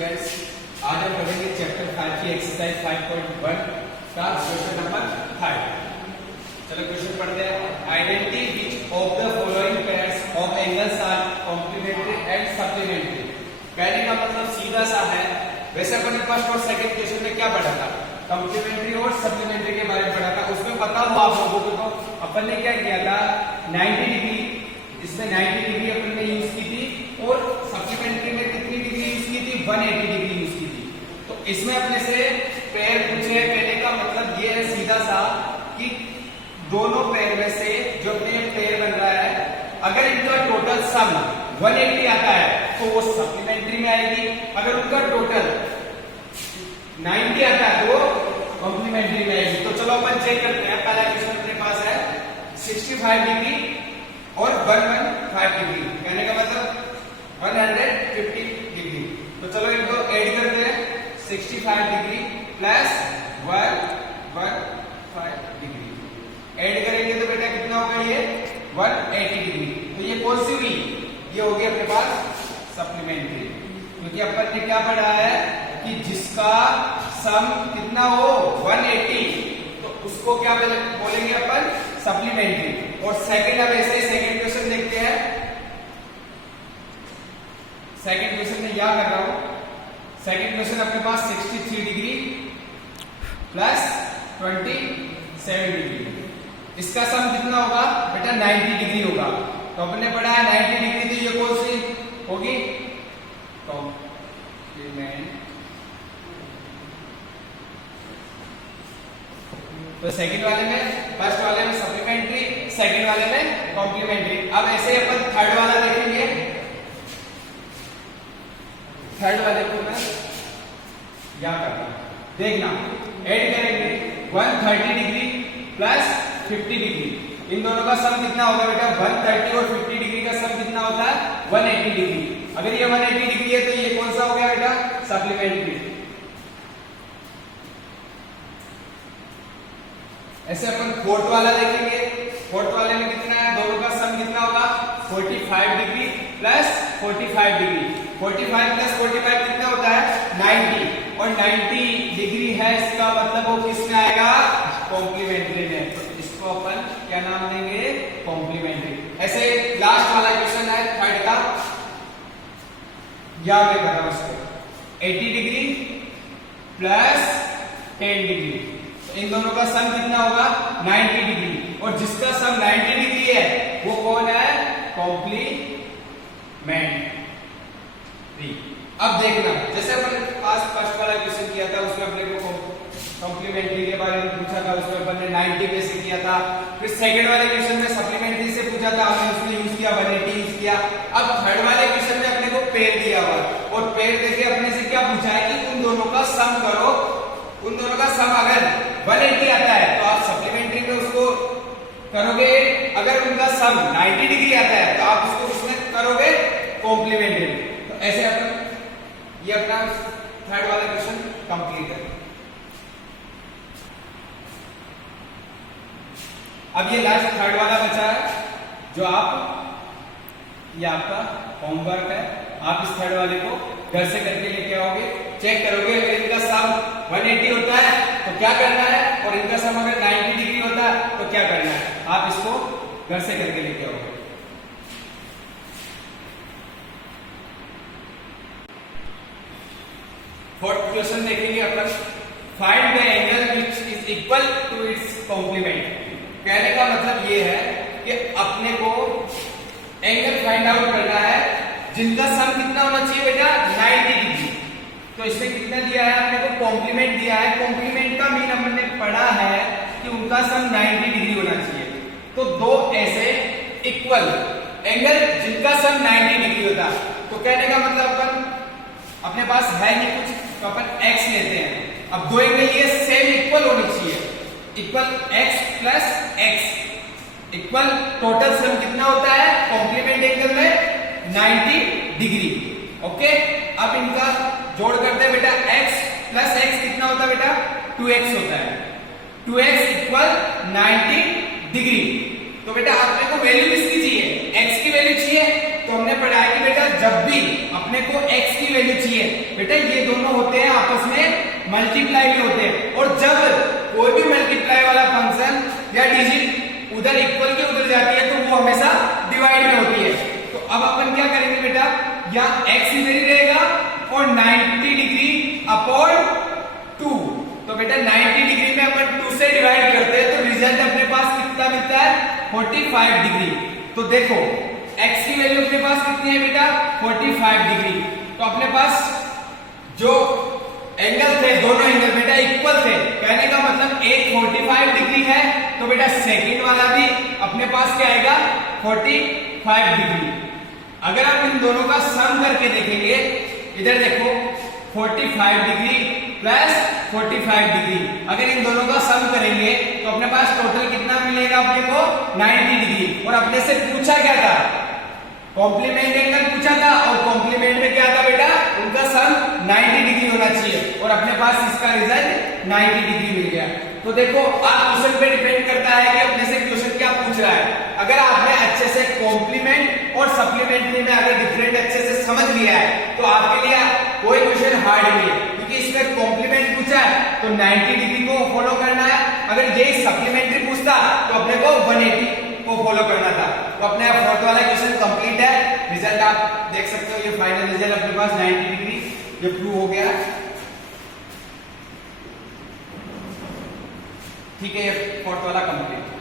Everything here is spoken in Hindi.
स्टूडेंट्स, आज हम पढ़ेंगे चैप्टर 5 की एक्सरसाइज 5.1 का क्वेश्चन नंबर 5। चलो क्वेश्चन पढ़ते हैं। Identity which of the following pairs of angles are complementary and supplementary. कहने का मतलब सीधा सा है। वैसे अपन ने फर्स्ट और सेकंड क्वेश्चन में क्या पढ़ा था, कॉम्प्लीमेंट्री और सप्लीमेंट्री के बारे में पढ़ा था। उसमें पता हुआ आप लोगों को, तो अपन ने क्या किया था 90 डिग्री, इसमें 90 डिग्री अपन ने यूज की थी और सप्लीमेंट्री में कितनी डिग्री यूज की थी, 180 डिग्री यूज की थी। तो इसमें अपने से पेयर पूछे। कहने का मतलब ये है सीधा सा कि दोनों पेयर में से जो अपने पेयर बन रहा है, अगर इनका टोटल सम 180 आता है तो वो सप्लीमेंट्री में आएगी। अगर उनका टोटल 90 आता है तो वो कॉम्प्लीमेंट्री में आएगी। तो चलो अपन चेक करते हैं। पहला क्वेश्चन अपने पास है 65 डिग्री और 115 डिग्री, कहने का मतलब 150 डिग्री। तो चलो इनको ऐड करते हैं। 65 डिग्री प्लस 115 डिग्री ऐड करेंगे तो बेटा कितना होगा, ये 180 डिग्री। तो ये कौन सी हुई, ये होगी अपने पास सप्लीमेंट्री। क्योंकि अपन ने क्या पढ़ा है कि जिसका सम कितना हो 180, तो उसको क्या बोलेंगे अपन, सप्लीमेंट्री। और सेकंड, अब ऐसे सेकंड क्वेश्चन देखते हैं। सेकंड क्वेश्चन में क्या कर रहा हूं, सेकंड क्वेश्चन अपने पास 63 डिग्री प्लस 27 डिग्री, इसका सम कितना होगा बेटा 90 डिग्री होगा। तो अपने पढ़ा है 90 डिग्री, तो ये कौन सी होगी, कॉम्प्लीमेंट। तो सेकंड वाले में, फर्स्ट वाले में सप्लीमेंट्री, सेकंड वाले में कॉम्प्लीमेंट्री। अब ऐसे अपन थर्ड वाला देखेंगे। थर्ड वाले को मैं क्या करना, देखना ऐड करेंगे 130 डिग्री प्लस 50 डिग्री। इन दोनों का सम कितना होगा बेटा, 130 और 50 डिग्री का सम कितना होता है 180 डिग्री। अगर ये 180 डिग्री है तो ये कौन सा हो गया बेटा, सप्लीमेंट्री। ऐसे अपन फोर्थ वाला देखेंगे। फोर्थ वाले में कितना है, दोनों का सम कितना होगा 45 डिग्री प्लस 45 डिग्री। 45 प्लस 45 कितना होता है 90, और 90 डिग्री है, इसका मतलब वो किसमें आएगा, कॉम्प्लीमेंट्री में। तो इसको अपन क्या नाम देंगे, कॉम्प्लीमेंट्री। ऐसे लास्ट वाला क्वेश्चन है थर्ड का, या मैं कर रहा हूं इसको 80 डिग्री प्लस 10 डिग्री। इन दोनों का सम कितना होगा 90 डिग्री, और जिसका सम 90 डिग्री है वो कौन है, कॉम्प्लीमेंट्री। अब देखना, जैसे अपने पास फर्स्ट वाला क्वेश्चन किया था, उसमें अपने को कॉम्प्लीमेंट्री के बारे में पूछा था, उसमें अपन ने 90 पे से किया था। फिर सेकंड वाले क्वेश्चन में सप्लीमेंट्री से पूछा था, हमने उसमें यूज किया 180 यूज किया। अब थर्ड वाले क्वेश्चन में अपने को पेयर दिया हुआ, और पेयर देके अपने से क्या पूछा है कि उन दोनों का सम करो। उन दोनों का सम अगर 180 आता है तो आप सप्लीमेंट्री में उसको करोगे, अगर उनका सम 90 डिग्री आता है तो आप उसको उसमें करोगे कॉम्प्लीमेंट्री। तो ऐसे अपन ये अपना थर्ड वाला क्वेश्चन कंप्लीट है। अब ये लास्ट थर्ड वाला बचा है, जो ये आपका होमवर्क है। आप इस थर्ड वाले को घर से करके लेके आओगे, चेक करोगे। अगर इनका सम 180 होता है तो क्या करना है, और इनका सम अगर 90 डिग्री होता है तो क्या करना है, आप इसको घर से करके लेके आओगे। फोर्थ क्वेश्चन देखेंगे अपन, find the angle which is equal to its complement. कहने का मतलब ये है कि अपने को एंगल फाइंड आउट करना है जिनका सम कितना होना चाहिए बेटा 90 डिग्री। तो इसमें कितना दिया है अपने को, कॉम्प्लीमेंट दिया है। कॉम्प्लीमेंट का मीन हमने पढ़ा है कि उनका सम 90 डिग्री होना चाहिए। तो दो ऐसे इक्वल एंगल जिनका सम 90 डिग्री होता, तो कहने का मतलब अपन अपने पास है नहीं कुछ, तो अपन x लेते हैं। अब दो एंगल ये सेम इक्वल होनी चाहिए, equal x plus x equal, total sum कितना होता है कॉम्प्लीमेंट एंगल में 90 डिग्री। ओके, अब इनका जोड़ करते हैं बेटा, x प्लस x कितना होता है बेटा 2x होता है। 2x equal 90 degree. तो बेटा आपने को वैल्यू किसकी चाहिए, x की वैल्यू चाहिए, तो हमने पढ़ा है कि बेटा जब भी अपने को x की वैल्यू चाहिए, बेटा ये दोनों होते हैं आपस में मल्टीप्लाई में होते हैं, और जब कोई भी मल्टीप्लाई वाला फंक्शन या डिजिट उधर इक्वल के उधर जाती है तो वो हमेशा डिवाइड में होती है। तो अब अपन क्या करेंगे बेटा, यहाँ x इधर ही रहेगा और 90 डिग्री अपॉन 2, तो बेटा 90 डिग्री में अपन 2 से डिवाइड करते हैं तो रिजल्ट अपने पास कितना मिलता है 45 डिग्री। तो देखो x की वैल्यू अपने पास कितनी है बेटा 45 डिग्री, तो अपने पास जो एंगल थे दोनों एंगल बेटा इक्वल थे, कहने का मतलब एक 45 डिग्री है तो बेटा सेकंड वाला भी अपने पास क्या आएगा 45 डिग्री। अगर आप इन दोनों का सम करके देखेंगे, इधर देखो 45 डिग्री प्लस 45 डिग्री, अगर इन दोनों का सम करेंगे तो अपने पास टोटल कितना मिलेगा अपने को 90 डिग्री। और अपने से पूछा क्या था, कॉम्प्लीमेंट एंगल पूछा था, और कॉम्प्लीमेंट में क्या था बेटा उनका सम 90 डिग्री होना चाहिए, और अपने पास इसका रिजल्ट 90 डिग्री मिल गया। तो देखो आप क्वेश्चन पे डिपेंड करता है कि अपने से क्वेश्चन क्या पूछ रहा है। अगर आपने अच्छे से कॉम्प्लीमेंट और सप्लीमेंट्री में अगर डिफरेंट अच्छे से समझ लिया है तो आपके लिए कोई क्वेश्चन हार्ड नहीं है, क्योंकि इसमें कॉम्प्लीमेंट पूछा है तो 90 डिग्री को फॉलो करना है, अगर यही सप्लीमेंट्री पूछता तो अपने को 180 को फॉलो करना था। तो अपने फोर्थ वाला क्वेश्चन कंप्लीट है, रिजल्ट आप देख सकते हो, ये फाइनल रिजल्ट अपने पास 90 डिग्री ये प्रूव हो गया। ठीक है, ये फोर्थ वाला कंप्लीट।